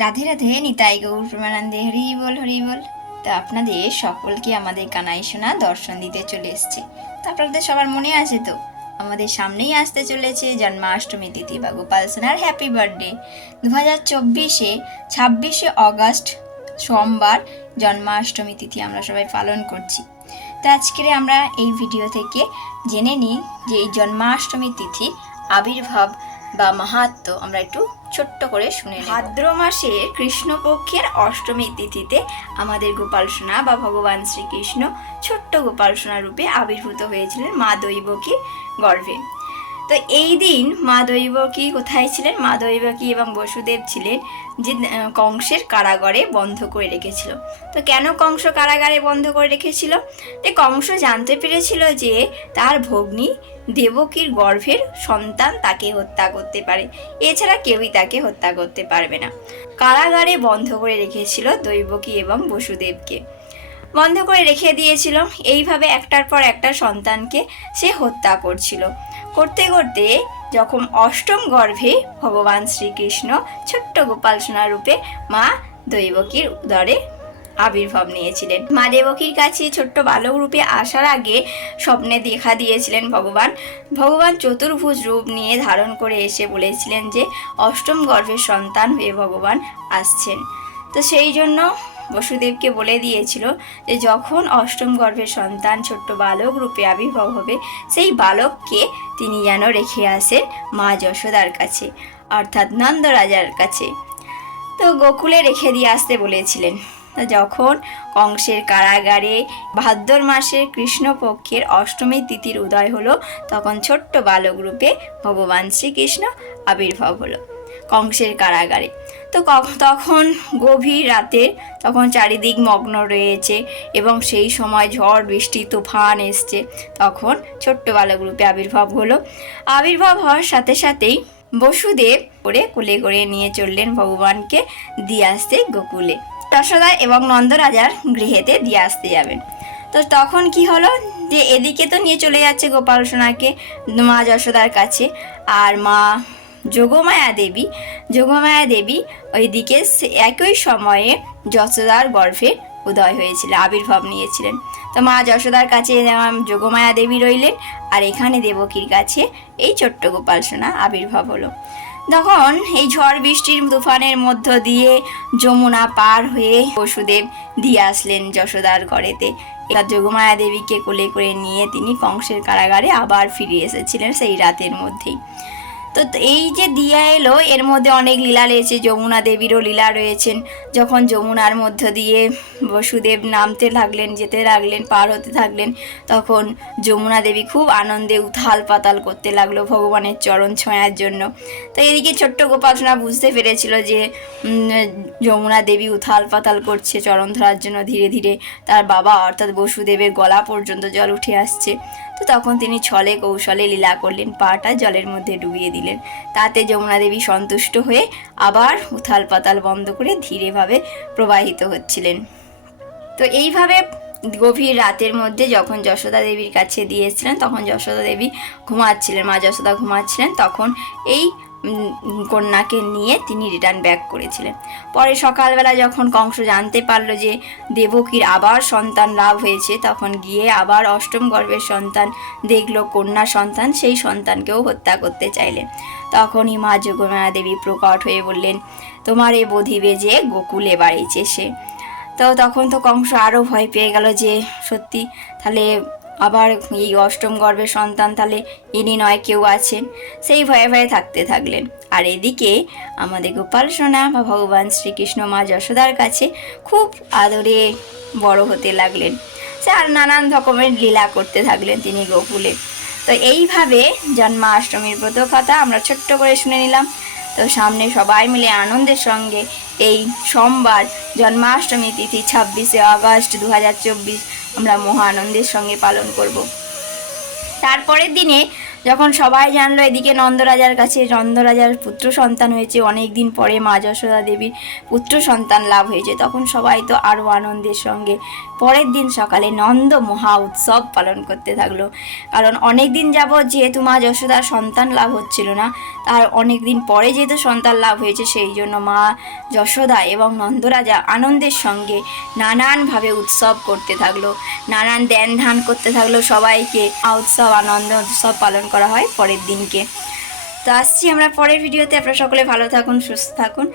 রাধে রাধে, নিতাই গৌর প্রেমানন্দে, হরি বল হরি বল। তো আপনাদের সকলকে আমাদের কানাই সোনা দর্শন দিতে চলে এসছে। তো আপনাদের সবার মনে আছে তো আমাদের সামনেই আসতে চলেছে জন্মাষ্টমী তিথি বা গোপাল সোনার হ্যাপি বার্থডে 2024-এ 26শে অগস্ট সোমবার জন্মাষ্টমী তিথি আমরা সবাই পালন করছি। তো আজকে আমরা এই ভিডিও থেকে জেনে নিই যে এই জন্মাষ্টমী তিথি আবির্ভাব বা মাহাত্ম্য আমরা একটু ছোট্ট করে শুনে নেব। ভাদ্র মাসের কৃষ্ণপক্ষের অষ্টমী তিথিতে আমাদের গোপাল সোনা বা ভগবান শ্রীকৃষ্ণ ছোট্ট গোপাল সোনা রূপে আবির্ভূত হয়েছিলেন মা দৈবকীর গর্ভে। তো এই দিন মা দৈবকী কোথায় ছিলেন? মা দৈবকী এবং বসুদেব ছিলেন যে কংসের কারাগারে বন্ধ করে রেখেছিল। তো কেন কংস কারাগারে বন্ধ করে রেখেছিল? যে কংস জানতে পেরেছিল যে তার ভগ্নী দেবকীর গর্ভের সন্তান তাকে হত্যা করতে পারে, এছাড়া কেউই তাকে হত্যা করতে পারবে না। কারাগারে বন্ধ করে রেখেছিল দৈবকী এবং বসুদেবকে, বন্ধ করে রেখে দিয়েছিল। এইভাবে একটার পর একটা সন্তানকে সে হত্যা করছিল। করতে করতে যখন অষ্টম গর্ভে ভগবান শ্রীকৃষ্ণ ছোট্ট গোপাল সোনা রূপে মা দৈবকীর উদরে আবির্ভাব নিয়েছিলেন। মা দেবকীর কাছে ছোট্ট বালক রূপে আসার আগে স্বপ্নে দেখা দিয়েছিলেন ভগবান চতুর্ভুজ রূপ নিয়ে ধারণ করে এসে বলেছিলেন যে অষ্টম গর্ভের সন্তান হয়ে ভগবান আসছেন। তো সেই জন্য বসুদেবকে বলে দিয়েছিল যে যখন অষ্টম গর্ভের সন্তান ছোট্ট বালক রূপে আবির্ভাব হবে, সেই বালককে তিনি যেন রেখে আসেন মা যশোদার কাছে, অর্থাৎ নন্দরাজার কাছে। তো গোকুলে রেখে দিয়ে আসতে বলেছিলেন। যখন কংসের কারাগারে ভাদ্র মাসের কৃষ্ণপক্ষের অষ্টমী তিথির উদয় হলো, তখন ছোট্ট বালক রূপে ভগবান শ্রীকৃষ্ণ আবির্ভাব হলো কংসের কারাগারে। তো তখন গভীর রাতে, তখন চারিদিক মগ্ন রয়েছে এবং সেই সময় ঝড় বৃষ্টি তুফান এসছে। তখন ছোট্ট বালক রূপে আবির্ভাব হলো। আবির্ভাব হওয়ার সাথে সাথেই বসুদেব কোলে করে নিয়ে চললেন ভগবানকে দিয়ে আসতে গোকুলে। যশোদা এবং নন্দরাজার গৃহেতে দিয়ে আসতে যাবেন। তো তখন কি হলো যে এদিকে তো নিয়ে চলে যাচ্ছে গোপাল সোনাকে মা যশোদার কাছে, আর মা যোগমায়া দেবী ওইদিকে একই সময়ে যশোদার গর্ভে উদয় হয়েছিল, আবির্ভাব নিয়েছিলেন। তো মা যশোদার কাছে যোগমায়া দেবী রইলেন, আর এখানে দেবকীর কাছে এই ছোট্ট গোপাল সোনা আবির্ভাব হলো। তখন এই ঝড় বৃষ্টির তুফানের মধ্য দিয়ে যমুনা পার হয়ে বসুদেব দিয়ে আসলেন যশোদার ঘরেতে। যোগমায়া দেবীকে কোলে করে নিয়ে তিনি কংসের কারাগারে আবার ফিরে এসেছিলেন সেই রাতের মধ্যেই। তো এই যে দিয়া এলো, এর মধ্যে অনেক লীলা রয়েছে, যমুনা দেবীরও লীলা রয়েছেন। যখন যমুনার মধ্য দিয়ে বসুদেব নামতে লাগলেন, যেতে লাগলেন, পার হতে থাকলেন, তখন যমুনা দেবী খুব আনন্দে উথাল পাতাল করতে লাগলো ভগবানের চরণ ছোঁয়ার জন্য। তো এদিকে ছোট্ট গোপাল সোনা বুঝতে পেরেছিল যে যমুনা দেবী উথাল পাতাল করছে চরণ ধরার জন্য। ধীরে ধীরে তার বাবা অর্থাৎ বসুদেবের গলা পর্যন্ত জল উঠে আসছে। তো তখন তিনি ছলে কৌশলে লীলা করলেন, পাটা জলের মধ্যে ডুবিয়ে দিলেন। তাতে যমুনা দেবী সন্তুষ্ট হয়ে আবার উথাল পাতাল বন্ধ করে ধীরেভাবে প্রবাহিত হচ্ছিলেন। তো এইভাবে গভীর রাতের মধ্যে যখন যশোদা দেবীর কাছে দিয়ে এসেছিলেন, তখন যশোদা দেবী ঘুমাচ্ছিলেন, মা যশোদা ঘুমাচ্ছিলেন। তখন এই কন্যাকে নিয়ে তিনি রিটার্ন ব্যাক করেছিলেন। পরে সকালবেলা যখন কংস জানতে পারলো যে দেবকীর আবার সন্তান লাভ হয়েছে, তখন গিয়ে আবার অষ্টম গর্ভের সন্তান দেখলো, কন্যা সন্তান, সেই সন্তানকেও হত্যা করতে চাইলেন। তখনই মা যোগমায়া দেবী প্রকট হয়ে বললেন, তোমার এ বধিবে যে গোকুলে বাড়িছে সে। তো তখন তো কংস আরও ভয় পেয়ে গেল যে সত্যি তাহলে আবার এই অষ্টম গর্ভের সন্তান তাহলে ইনি নয় কেউ আছেন, সেই ভয়ে ভয়ে থাকতে থাকলেন। আর এদিকে আমাদের গোপাল সোনা বা ভগবান শ্রীকৃষ্ণ মা যশোদার কাছে খুব আদরে বড় হতে লাগলেন, সে আর নানান রকমের লীলা করতে থাকলেন তিনি গোকুলে। তো এইভাবে জন্মাষ্টমীর ব্রত কথা আমরা ছোট্ট করে শুনে নিলাম। তো সামনে সবাই মিলে আনন্দের সঙ্গে এই সোমবার জন্মাষ্টমী তিথি 26শে অগস্ট 2024 আমরা মহা আনন্দের সঙ্গে পালন করব। তারপরের দিনে যখন সবাই জানলো এদিকে নন্দরাজার কাছে নন্দরাজার পুত্র সন্তান হয়েছে, অনেক দিন পরে মা যশোদা দেবীর পুত্র সন্তান লাভ হয়েছে, তখন সবাই তো আরও আনন্দের সঙ্গে পরের দিন সকালে নন্দ মহা উৎসব পালন করতে থাকলো। কারণ অনেক দিন যাবৎ যেহেতু মা যশোদার সন্তান লাভ হচ্ছিল না, তার অনেক দিন পরে যেহেতু সন্তান লাভ হয়েছে, সেই জন্য মা যশোদা এবং নন্দরাজা আনন্দের সঙ্গে নানানভাবে উৎসব করতে থাকলো, নানান ধ্যান ধান করতে থাকলো সবাইকে। উৎসব আনন্দ উৎসব পালন করা হয় পরের দিনকে। তো আসছি আমরা পরের ভিডিওতে, আপনারা সকলে ভালো থাকুন, সুস্থ থাকুন।